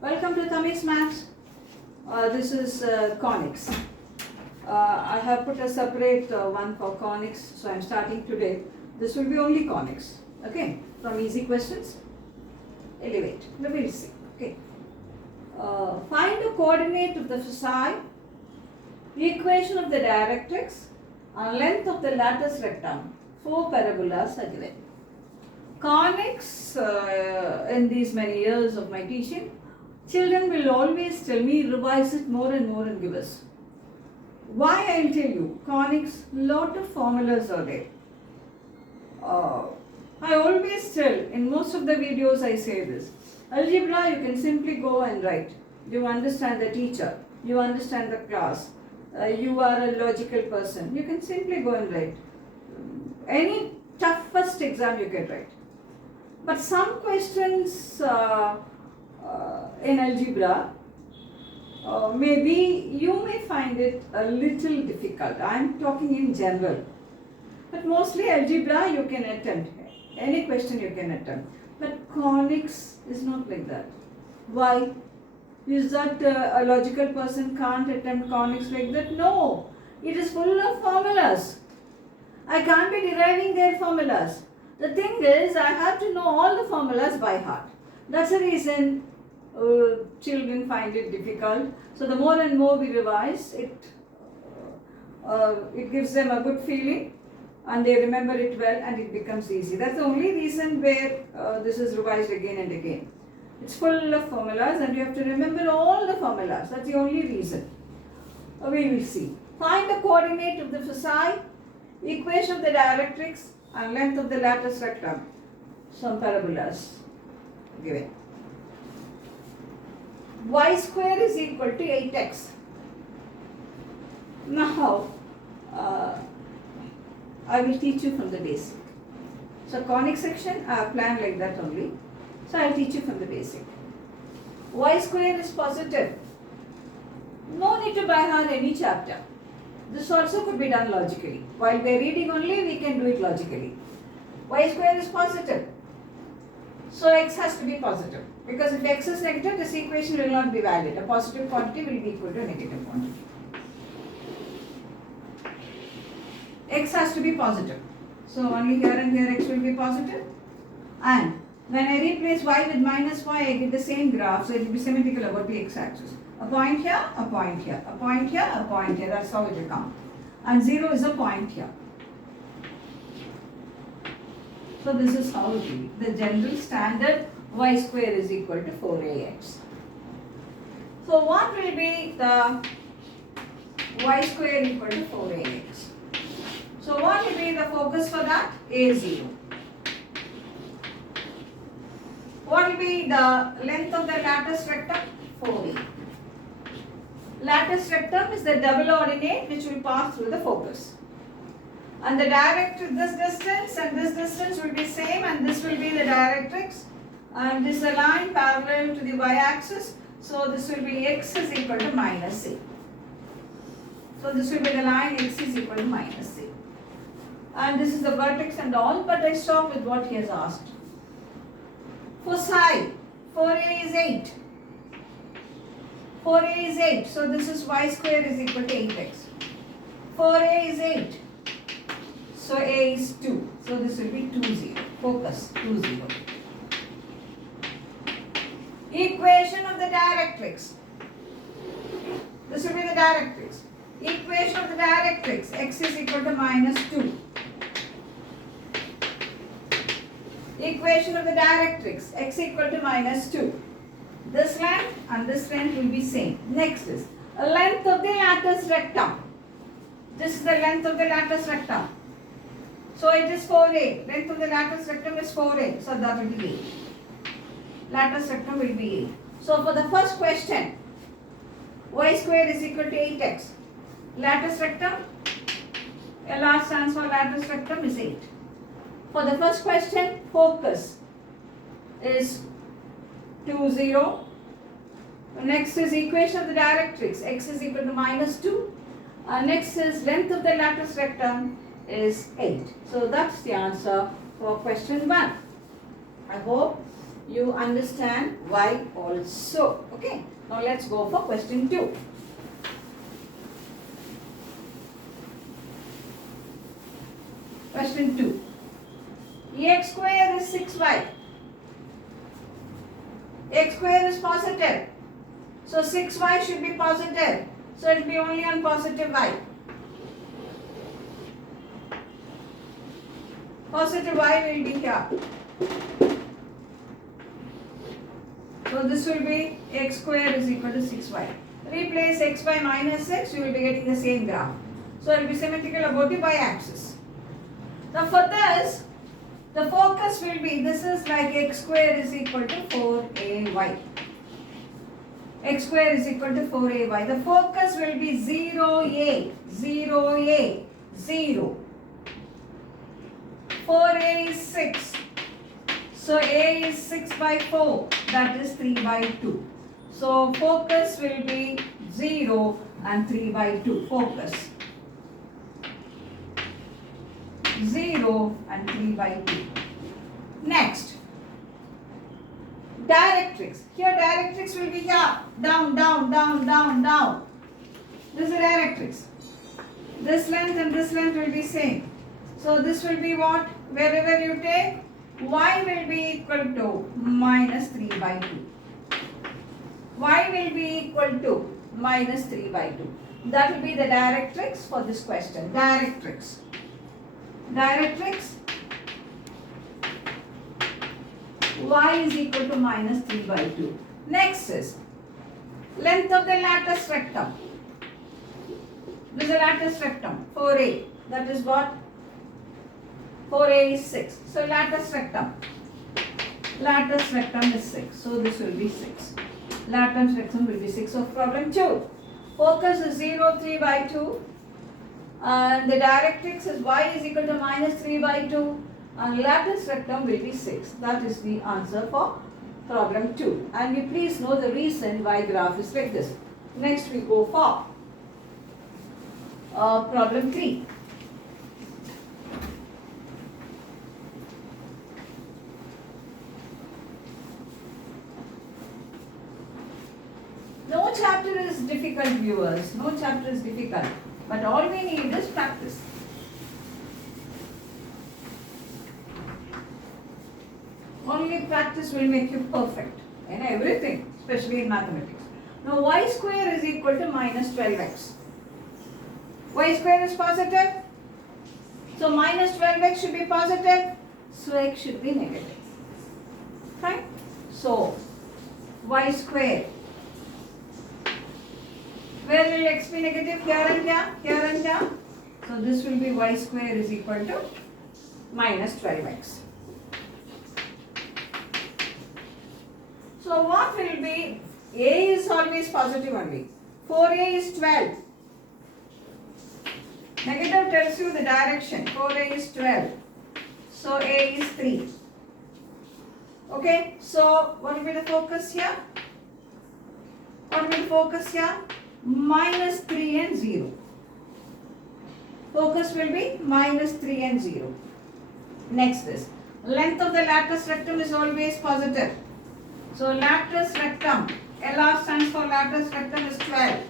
Welcome to Tammy's Maths. This is Conics. I have put a separate one for Conics, so I'm starting today. This will be only Conics. Okay, from easy questions, elevate. Let me see. Okay. Find the coordinate of the foci, equation of the directrix, and length of the lattice rectum. 4 parabolas are given. Conics, in these many years of my teaching, children will always tell me, revise it more and more and give us. Why I'll tell you, conics, lot of formulas are there. I always tell, in most of the videos I say this, algebra you can simply go and write. You understand the teacher, you understand the class, you are a logical person, you can simply go and write. Any toughest exam you can write. But some questions in algebra, maybe you may find it a little difficult. I am talking in general. But mostly algebra you can attempt. Any question you can attempt. But conics is not like that. Why? Is that a logical person can't attempt conics like that? No. It is full of formulas. I can't be deriving their formulas. The thing is, I have to know all the formulas by heart. That's the reason children find it difficult. So the more and more we revise, it gives them a good feeling and they remember it well and it becomes easy. That's the only reason where this is revised again and again. It's full of formulas and you have to remember all the formulas. That's the only reason. We will see. Find the coordinate of the foci, equation of the directrix, and length of the lattice rectum. Some parabolas given. Y square is equal to 8x. Now, I will teach you from the basic. So, conic section, I have planned like that only. So, I will teach you from the basic. Y square is positive. No need to by heart any chapter. This also could be done logically. While we are reading only, we can do it logically. Y square is positive. So, x has to be positive. Because if x is negative, this equation will not be valid. A positive quantity will be equal to a negative quantity. X has to be positive. So, only here and here x will be positive. And when I replace y with minus y, I get the same graph. So, it will be symmetrical about the x-axis. A point here, a point here, a point here, a point here. That's how it will come. And 0 is a point here. So, this is how it will be. The general standard y square is equal to 4ax. So, what will be the y square equal to 4ax? So, what will be the focus for that? A0. What will be the length of the lattice rectum? 4a. Lattice rectum is the double ordinate which will pass through the focus. And the this distance and this distance will be same, and this will be the directrix, and this is a line parallel to the y-axis. So this will be x is equal to minus a. So this will be the line x is equal to minus a. And this is the vertex and all, but I stop with what he has asked. Foci, 4a is 8. 4a is 8. So this is y square is equal to 8x. 4a is 8. So a is 2. So this will be 2, 0. Focus, 2, 0. Equation of the directrix. This will be the directrix. Equation of the directrix. X is equal to minus 2. Equation of the directrix. X equal to minus 2. This length and this length will be same. Next is length of the lattice rectum. This is the length of the lattice rectum. So it is 4a. Length of the lattice rectum is 4a. So that will be 8. Lattice rectum will be 8. So for the first question, y square is equal to 8x. Lattice rectum, LR stands for lattice rectum, is 8. For the first question, focus is 2, 0. Next is equation of the directrix. X is equal to minus 2. Next is length of the lattice rectum is 8. So that's the answer for question 1. I hope you understand y also. Okay. Now let's go for question 2. Question 2. X square is 6y. X square is positive. So 6y should be positive. So it will be only on positive y. Positive y will be here. So this will be x square is equal to 6y. Replace x by minus 6, you will be getting the same graph. So it will be symmetrical about the y-axis. Now for this, the focus will be, this is like x square is equal to 4ay. X square is equal to 4ay. The focus will be 0a, 0a, 0. 4a is 6. So a is 6 by 4, that is 3 by 2. So focus will be 0 and 3 by 2. Focus 0 and 3 by 2. Next, directrix. Here directrix will be here. Down, down, down, down, down. This is directrix. This length and this length will be same. So this will be what? Wherever you take, y will be equal to minus 3 by 2. Y will be equal to minus 3 by 2. That will be the directrix for this question. Directrix. Directrix. Y is equal to minus 3 by 2. Next is length of the latus rectum. This is the latus rectum, 4a. That is what? 4a is 6. So latus rectum. Latus rectum is 6. So this will be 6. Latus rectum will be 6. So problem 2. Focus is 0, 3 by 2. And the directrix is y is equal to minus 3 by 2. And latus rectum will be 6. That is the answer for problem 2. And you please know the reason why graph is like this. Next we go for problem 3. No chapter is difficult, viewers. No chapter is difficult. But all we need is practice. Only practice will make you perfect in everything, especially in mathematics. Now y square is equal to minus 12x. Y square is positive. So minus 12x should be positive. So x should be negative. Fine. So y square. Where will x be negative? Here and here, here and here. So this will be y square is equal to minus 12x. So what will be? A is always positive only. 4a is 12. Negative tells you the direction. 4a is 12. So a is 3. Okay. So what will be the focus here? What will be the focus here? Minus 3 and 0. Focus will be minus 3 and 0. Next is length of the latus rectum is always positive. So latus rectum, LR stands for latus rectum is 12.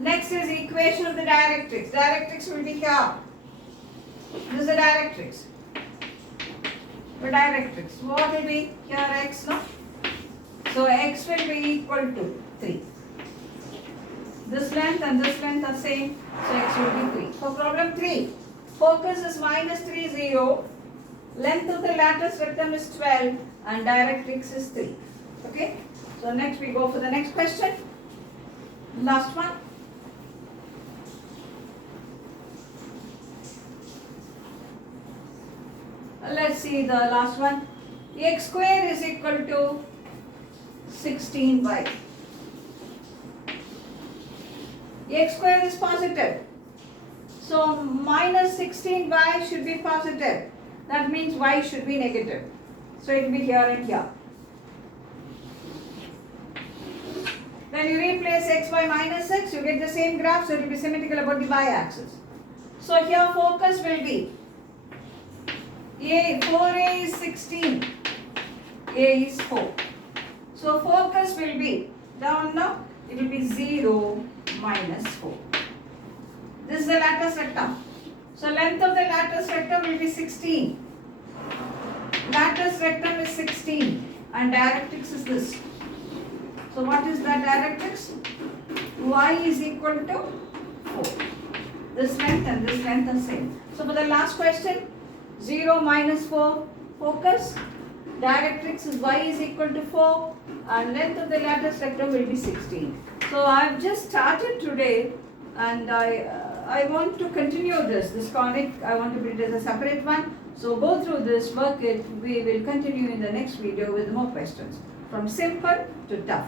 Next is equation of the directrix. Directrix will be here. This is the directrix. The directrix. What will be here? X, no? So x will be equal to 3. This length and this length are same. So x will be 3. For problem 3, focus is minus 3, 0. Length of the latus rectum is 12 and directrix is 3. Okay. So next we go for the next question. Last one. Let's see the last one. X square is equal to 16y. X square is positive. So minus 16y should be positive. That means y should be negative. So it will be here and here. When you replace x by minus 6, you get the same graph, so it will be symmetrical about the y-axis. So here focus will be 4a is 16. A is 4. So focus will be down now, it will be 0 minus 4. This is the lattice rectum. So length of the lattice rectum will be 16. Lattice rectum is 16 and directrix is this. So what is that directrix? Y is equal to 4. This length and this length are same. So for the last question, 0 minus 4 focus. Directrix is y is equal to 4 and length of the lattice rectum will be 16. So I have just started today and I want to continue this conic. I want to build it as a separate one. So go through this, work it. We will continue in the next video with more questions from simple to tough.